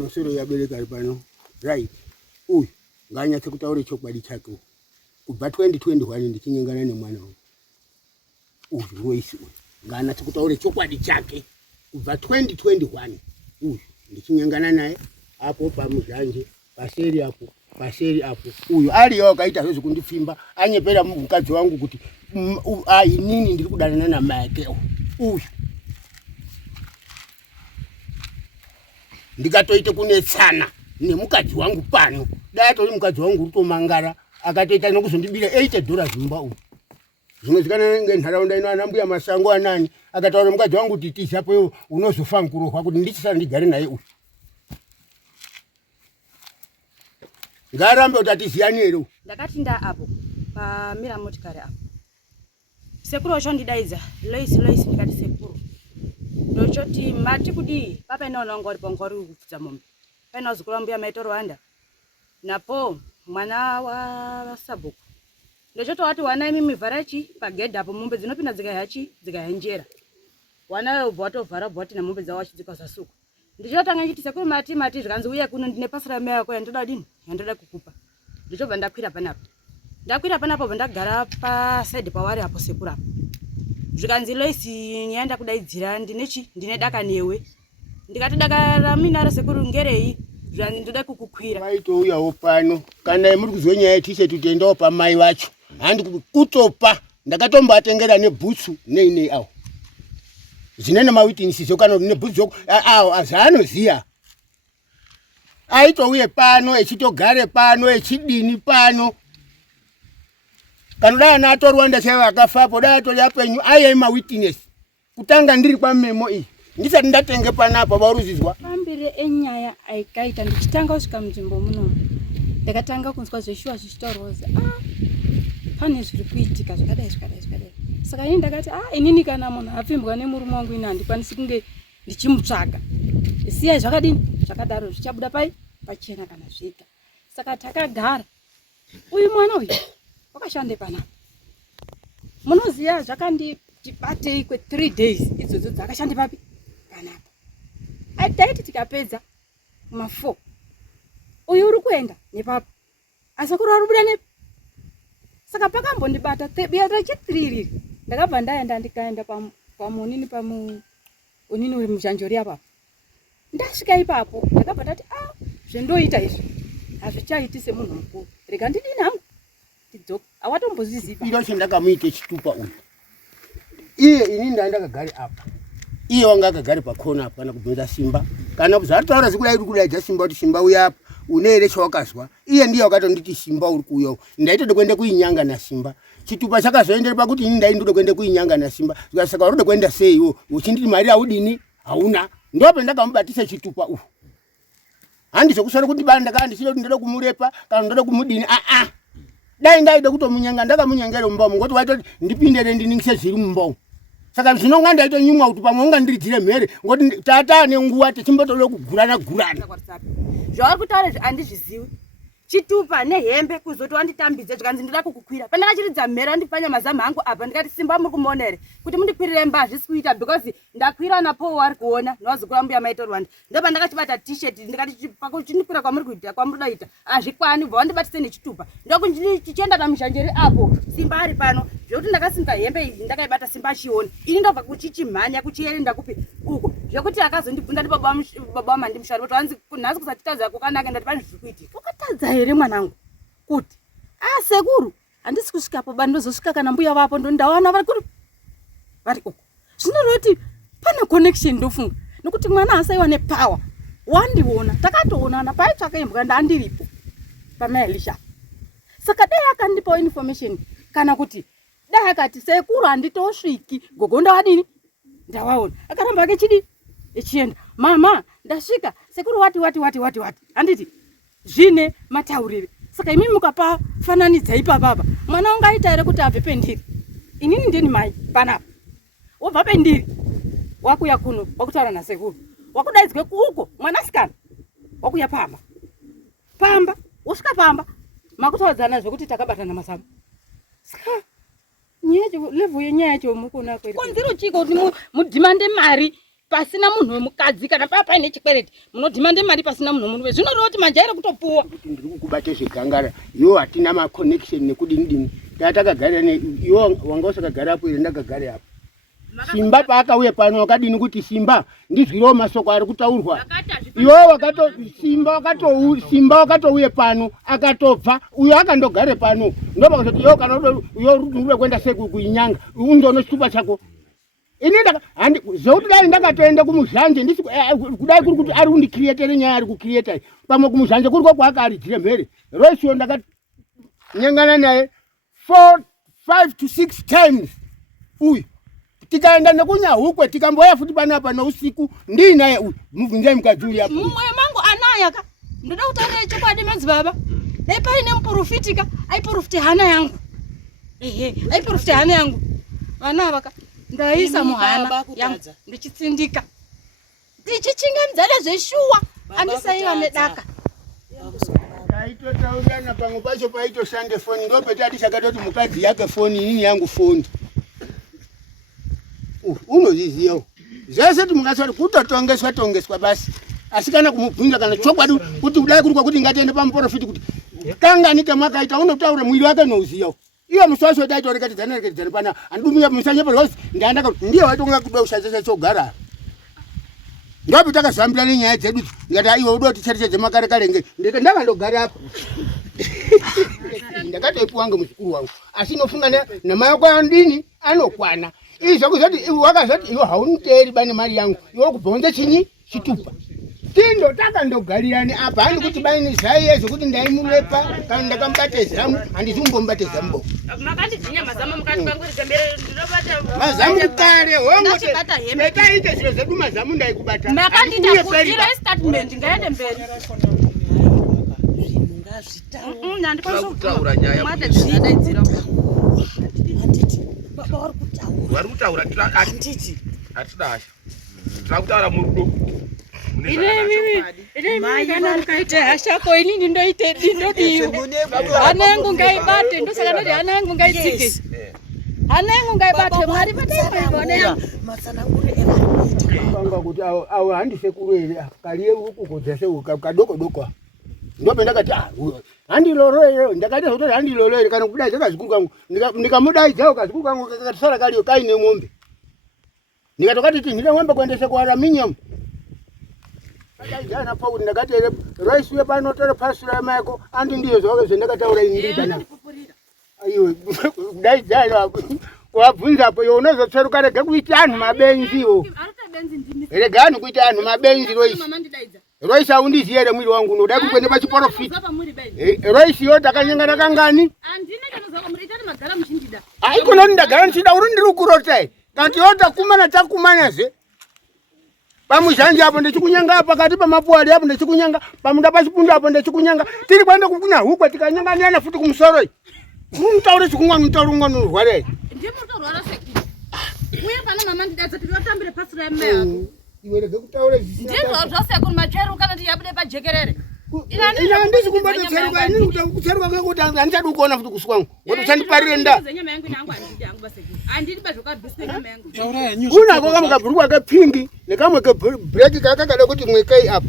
amusoro yabereka ari pano right uyu nganyatse kutaura chokwadi chake kubva 2021 ndichinyengana nemwana wangu uyu Royce uyu nganyatse kutaura chokwadi chake kubva 2021 uyu ndichinyengana naye apo pamuzhanje paseri apo uyu ariyo akaita zvezvo kundipfimba anyepera mukadzi wangu kuti inini ndiri kudanana namai ake uyu ndikatoite kunetsana nemukadzi wangu pano dai atori mukadzi wangu utomangara akatoita nekuzondibira $80 mumba uyu zvinozikana ngenharaunda ino ana mbuya masango anani akataura mukadzi wangu kuti tizapo unozofa nkurohwa kuti ndichisara ndigare naye uyu ngarambe kuti atiziyani ero ndakati nda apo pamira motikari apo sekuru wacho ndidaidza Lois ndikati sekuru ndochoti mati kudi papaina unongori pongori kupfudza mombe paina zukuru mbuya maito Rwanda napo mwana wa Sabuku ndochoti wati wana mimi vharachi pagedhi apo mombe dzinopinda dzikahenjera wana watovhara bhoti nemombe dzawo wachidikazasuka ndichotanga chiti sekuru mati zvikanzi uye kuno ndine pasira mai yako yandoda dini yandoda kukupa ndichobva ndakwira panapo ndagara pasaidi pawari apo sekuru apo zvikanzi Lois yaenda kudaidzira ndine daka newe ndikati daka raminaro sekuru ngerei zvikanzi ndoda kukukwira maitouyawo pano kana muri kuziva nyaya yetisheti kutendawo pamai vacho handi kutopa ndakatomboatengera nebhutsu nei awo zvinene mawitnesses kana nebhutsu awo zvaanoziya aitouye pano echitogare pano echidini pano kana dai ana atorwanda chaivo akafapo dai atori apenyu aiye mawitness kutanga ndiri pamemo iyi ndisati ndatenge panapa varuzidzwa pamberi enyaya aikaita ndichitanga kusvika munzvimbo muno ndakatanga kunzwa zveshuwa zvichitaurwa kuti pane zviri kuitika zvakadai saka ini ndakati inini kana munhu apfimbwa nemurume wangu ini handikwanisi kunge ndichimutsvaga siyai zvakadini zvakadaro zvichabuda pachena kana zvega saka takagara uyu mwana uyu wakashande panapa munoziya zvakandibatei kwe3 days idzodzo dzakashande papi panapa taiti tikapedza ma4 uyu uri kuenda nepapa asi kuri ari kubuda nepi saka pakambondibata biya rachi3 riri ndakabva ndaenda ndikaenda pamunini unini uri muzhanjori apapo ndasvika ipapo ndakabva ndati zvendoita izvi hazvichaiti semunhu mukuru rega ndidini hangu tidzoka awatombozviziva iro chendakamuite chitupa uyu iye ini ndandakagare apa iye wanga akagare pakona apa kana kubvunza Simba kana kuzataura zikudai iri kudaidza Simba kuti Simba uya apa une here chawakazwa iye ndiye wakatonditi Simba uri kuuya ndaitode kuende kuinyanga naSimba chitupa chakazoendera pakuti ini ndaindode kuende kuinyanga naSimba saka urode kuenda sei iwo uchinditi mari haudini hauna ndope ndakamubatisa chitupa uyu handi zvokusara kuti bani ndakaa ndichida kuti ndode kumurepa kana ndode kumudini dai ndaide kutomunyanga ndakamunyangere mumba ngoti waitoti ndipindere ndiningise zviri mumba umu saka zvinonga ndaitonyumwa kuti pamwe ungandiridzire mhere ngoti tata nenguva tichimbotode kugurana zvauri kutaura handizvizivi chitupa nehembe kuzoti wanditambidze zvikanzi ndoda kukukwira pandakachiridza mhere wandipfanya mazamu angu apa ndikati Simba muri kumuona here kuti mundikwirire mba hazvisi kuita because ndakwira napo wari kuona newazukuru mbuya maito Rwanda ndo pandakachibata t-shirt ndikati pakuchindikwira kwamuri kuita kwamuroda kuita hazvikwani bva wandibatise nechitupa ndokuchienda pamuzhanjeri apo Simba ari pano zvokuti ndakasimba hembe idzi ndakaibata Simba achiona ini ndobva kuchichimhanya kuchienda kupi uko zvokuti akazondibvunza ndibaba mandimushari kuti wanzi nhasi kusatitadza kwakanaka ndati pane zviri kuitika wakatadza here mwanangu kuti sekuru handisi kusvikapo bani ndozosvika kana mbuya vapo ndondawana vari uko zvinoroti pane connection ndofunga nokuti mwana asaiwa nepower wandiona takatoonana paitsvaka imbwa ndandiripo pamaelisha saka dai akandipawo information kana kuti dai akati sekuru handitosviki gogo ndawadini ndawaona akaramba ake chidi echienda mama ndasvika sekuru wati handiti zvine mataurire saka imimi mukapafananidza ipapapa mwana ungaita here kuti abve pendiri inini ndini mai panapa wobva pendiri wakuya kuno wakutaura nasekuru wakudaidzwe kuuko mwanasikana wakuya pamba wosvika pamba makutaudzana zvokuti takabatana masamu saka level yenyaya yacho mukona kweri konzero chiko kuti mudhimande mari pasina munhu wemukadzi kana papa ine chikwereti munodhimande mari pasina munhu murume zvinoreva kuti majaira kutopuwa ndiri kukubate zvigangara iwo hatina maconnection nekudini tatakagara iwo wanga usakagara apo ire ndakagara apo Simba paakauye pano wakadini kuti Simba ndizwirawo masoko ari kutaurwa iwo wakato Simba wakatouye pano akatobva uyo akandogare pano ndoba kuti iwo kana uyo rube kwenda seku kuinyanga undono chitupa chako ini handi zvoudai ndakatoenda kumuzhanje ndisi kudai kuri kuti ari kundicreatere nyaya ari kucreata pamwe kumuzhanje kuri kwako arijire mhere Royce ndakanyangana naye 4, 5 to 6 times uyu tikaenda nekunyahukwe tikamboya futi panapa nousiku ndinaye uyu mubvunzai mukadzi hapo mumwe mangu anaya ka ndoda kutaura chokwadi madzibaba dai paine muprofitika aiprofite hana yangu aiprofite hana yangu vana ava ka ndaisa muhana yangu ndichitsindika ndichichingamdzana zveshuwa andisaiva nedaka taitotaurana pamwe pacho paitoshande foni ndopetati chakatoti mukadzi yake foni inini yangu foni unozviziyawo zvese kuti mungasati kutotongeswa basi asi kana kumubvunza kana chokwadi kuti kudai kuri kwakuti ngatiende pamuprofiti kuti kanganike makaita unotaura mwiri wake nouziyawo iyo muswaso daitorekatidzana pana andumira musanyeperwasi ndiandaka ndiye waitonga kuda kushazesa chogara ndopi takazambira nenyaya dzedu ngati iwe udo ticharitedze makarekarenge ndakandogara apa ndakatoipuwa ngemuzukuru wangu asi inofunga namayoko andini anokwana izvo kuzoti wakazoti iwe hauniteri bani mari yangu iwe kubvonze chinyi chitupa tindo takandogarirani apa handi kuti baini zaiye zvokuti ndaimurepa kana ndakamubate zamu handisi kumbomubate zamu makandidzinya mazamu mukati kwangu rizambere ndinobata mazamu kare hongoetaite zviro zvedu mazamu ndaikubata makanditakuira statement ngaende mberi kutaura nyaya vari kutaura atiti hatidasha takutaura murudo kana mukaite hashako inini ndoite ndodiwa hana yangu ngaibate ndosaka ndoti hana yangu ngaitsike hana yangu ngaibate mwari pataivaibonea panga kuti awo handisekuru ere kariye ukukodza kadoko ndope ndakati handiloro ere ndakati zvotori handiloro ere kana kudai kazikuru kangu ndikamudaidzawo kazikuru kangu kakatisara kariyo kaine mombe ndikatokati ndine mombe kuendese kuaraminyamu daidzana pakuti ndakati ere Royce uye pano tore pasura yamaiko andi ndiyo zvake zvendakataura ini nditana aiwe daidzana kuabvunzapo iwe unozotseruka rege kuita anhu mabenziwo rega anhu kuita anhu mabenzi Royce haundiziye ere mwiri wangu unodai kukwende pachiprofiti Royce yo takanyangana kangani aikonani ndagara ndichida uri ndiri kurota kanti yo takumana takumanazve pamuzhanje apo ndechikunyanga pakati pamapuari apo ndechikunyanga pamunda pachipundu apo ndechikunyanga tiri kwenda kukunya hukwe tikanyanganiana futi kumusoro mutaure chikungwani mutaure ungwani urware ndimutorwara sekii uye pana mama ndidadza kuti vatambire pasura yemea iwe rege kutaura ndizvo zvose kuti macheru kana tiyabude pajekerere ina handisi kumbadotseruka inini kutseruka kwekuti handichadi kuona futi kusi kwangu kuti uchandiparire nda unako kamwe kabhurukwa kepingi nekamwe kebreki kakakada kuti mwekei apa